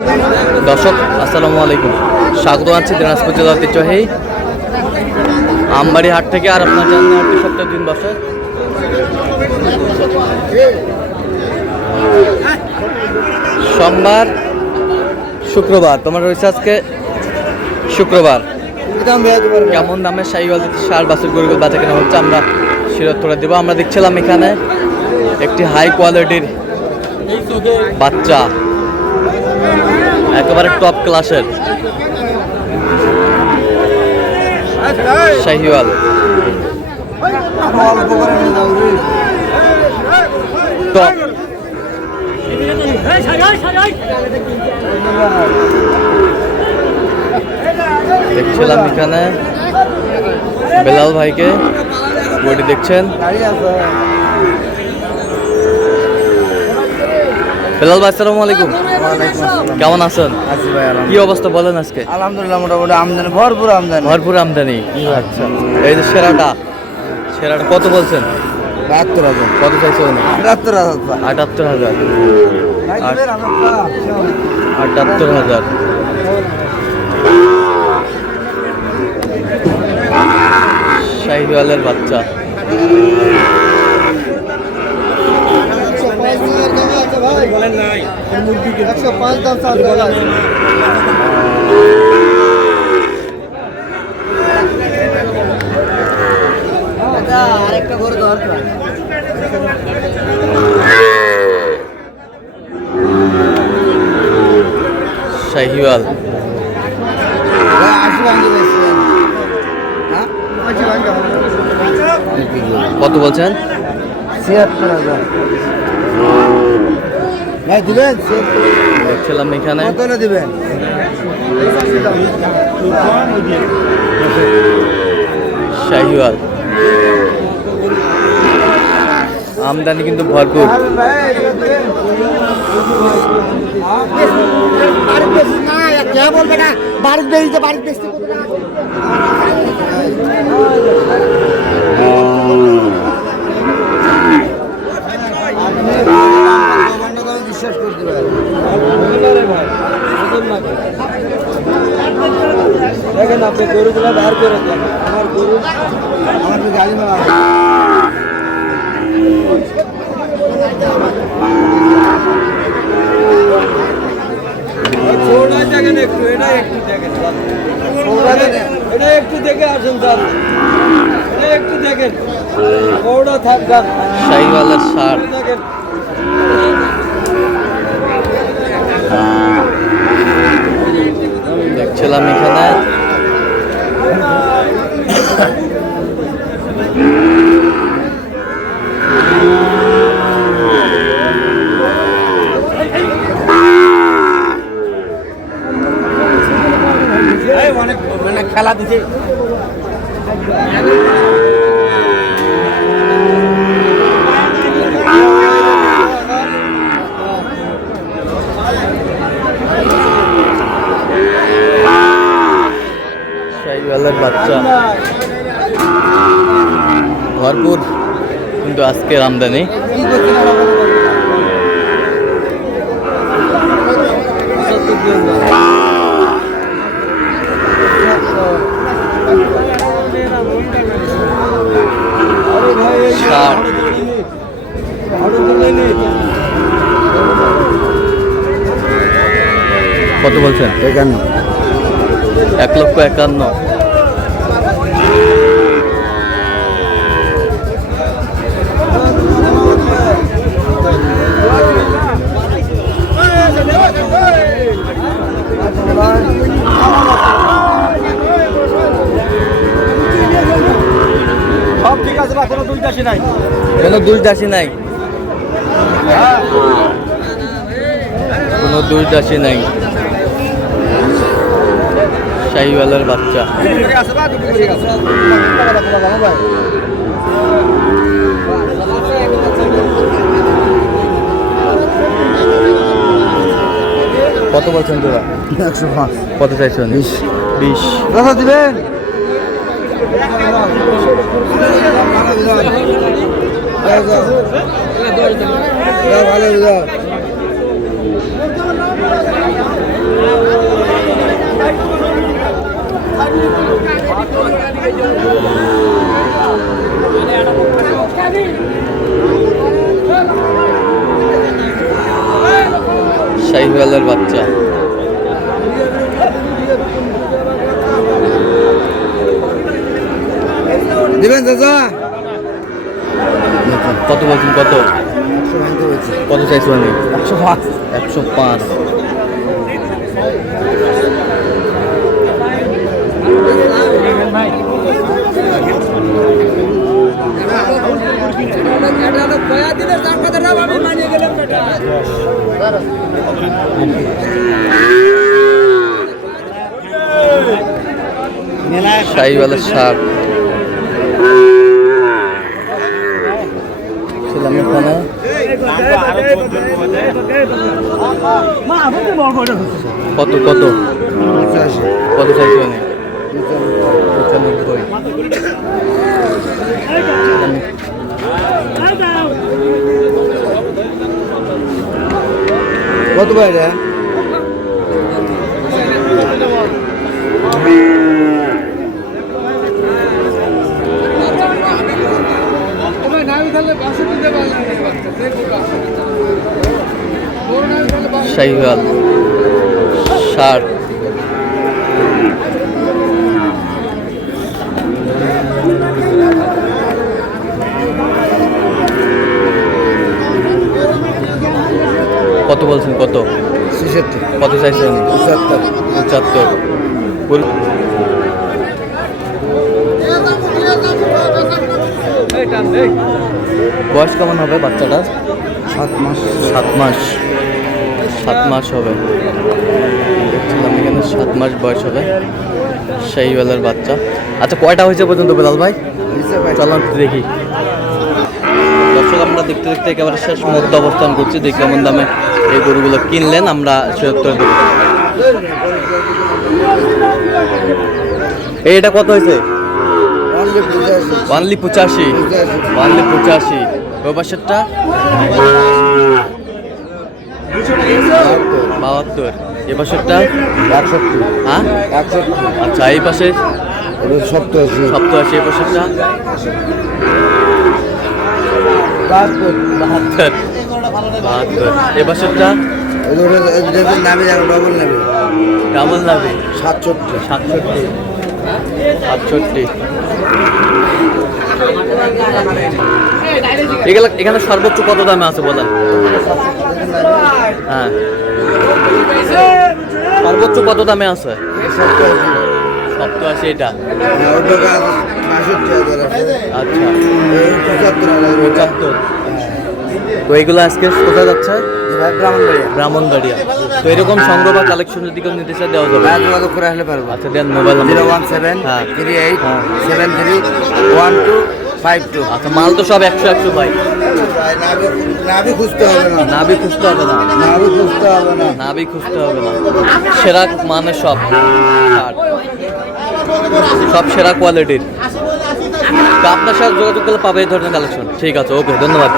দর্শক আসসালামু আলাইকুম, স্বাগত আছি দিনাজপুর জেলার ঐতিহ্যবাহী আমবাড়ি হাট থেকে। আর আপনার জানেন হাটটি সপ্তাহে দিন বসে সোমবার, শুক্রবার। তোমার রয়েছে আজকে শুক্রবার। কেমন দামে শাহিওয়াল সার বাছুর গরুগুলো বাচ্চা কেনা হচ্ছে আমরা শিরোত্তরা দেবো। আমরা দেখছিলাম এখানে একটি হাই কোয়ালিটির বাচ্চা, একেবারে টপ ক্লাসের শাহিওয়াল। টপ দেখছিলাম এখানে বেলাল ভাইকে, বইটি দেখছেন। বেলাল ভাই আসসালামু আলাইকুম, কেমন আছেন? কি অবস্থা বলেন আজকে? আলহামদুলিল্লাহ, মোটামুটি আমদানি ভরপুর আমদানি। আচ্ছা, এই যে সেরাটা কত বলছেন? ৭২,০০০। কত চাইছেন? ৭৮,০০০। ৭৮,০০০। শাহিওয়ালের বাচ্চা। আরেকটা গরু দরকার। শাহিওয়াল কত বলছেন? ৭৬,০০০। ভাই দিবেন? দেখছিলাম এখানে কত দিবেন? শাহিওয়াল আমদানি কিন্তু ভরপুর। বলবে না বাড়িতে বেরিয়েছে, বাড়িতে বেশি বিশ্বাস করতে পারে। দেখেন আপনি গরুগুলো বার করে দেন। আমার গরু আমার গাড়ি মারা একটু দেখে আসুন স্যার, একটু দেখেন। শাহিওয়ালের সার দেখছিলাম এখানে অনেক খেলা দিছে। শাহিওয়ালের বাচ্চা ভরপুর কিন্তু আজকের আমদানি। কত বলছেন? ৫১। ১,৫১,০০০। সব ঠিক আছে, কোনো দুই দাসী নাই, কোনো দুই দাসী নাই, কোনো দুই দাসী নাই। শাহিওয়ালের বাচ্চা কত বলছেন তোরা? ১০৫। কত চাইছেন? 20। কথা দিবেন? ভালো শাহিওয়ালের বাচ্চা। দিবেন চাচা? কত বলছেন? কত কত চাইছো? মানে 105। 105। শাহিওয়ালের ষাট। ছিলাম এখানে কত কত কত চাইছো? মানে 95। কত বাইরে? শাহিওয়াল ষাট। কত বলছেন? কত 66। কত চাইছেন? 75। 75। বয়স কেমন হবে বাচ্চাটার? 7 মাস। 7 মাস। 7 মাস হবে। দেখছিলাম এখানে 7 মাস বয়স হবে শাহিওয়ালের বাচ্চা। আচ্ছা, কয়টা হয়েছে পর্যন্ত বেলাল ভাই? চলাম দেখি। দর্শক, আমরা দেখতে দেখতে একেবারে শেষ মুহূর্তে অবস্থান করছি। দেখি কেমন দামে এই গরুগুলো কিনলেন, আমরা সে উত্তর দেব। এইটা কত হয়েছে? অনলি 85। অনলি 85। ওই পাশেরটা 72। এ পাশেরটা 61। হ্যাঁ 61। আচ্ছা, এই পাশে 87। 87। এই পাশেরটা 72। 72। 72। এ পাশেরটা নামে যাবে ডবল নেবে। ডাবল নাবে 67। 67। 67। এখানে সর্বোচ্চ কত দামে আছে বলেন? হ্যাঁ, সর্বোচ্চ কত দামে আছে? 87। এটা আচ্ছা 75। তো এইগুলো আজকে কোথায় যাচ্ছে? ব্রাহ্মণবাড়িয়া। তো এরকম সংগ্রহ বা কালেকশন যদি কেউ নিতে চায় দেওয়া যাবে? যোগাযোগ করে আসলে পারবো। আচ্ছা, দেন মোবাইল নাম্বার। 01738731252। আচ্ছা, মাল তো সব 100 ভাই। নাভি খুঁজতে হবে না। নাভি খুঁজতে হবে না। নাভি খুঁজতে হবে না। নাভি খুঁজতে হবে না। সেরা মানে সব সব সেরা কোয়ালিটির। তো আপনার সাথে যোগাযোগ করলে পাবে এই ধরনের কালেকশন। ঠিক আছে, ওকে, ধন্যবাদ।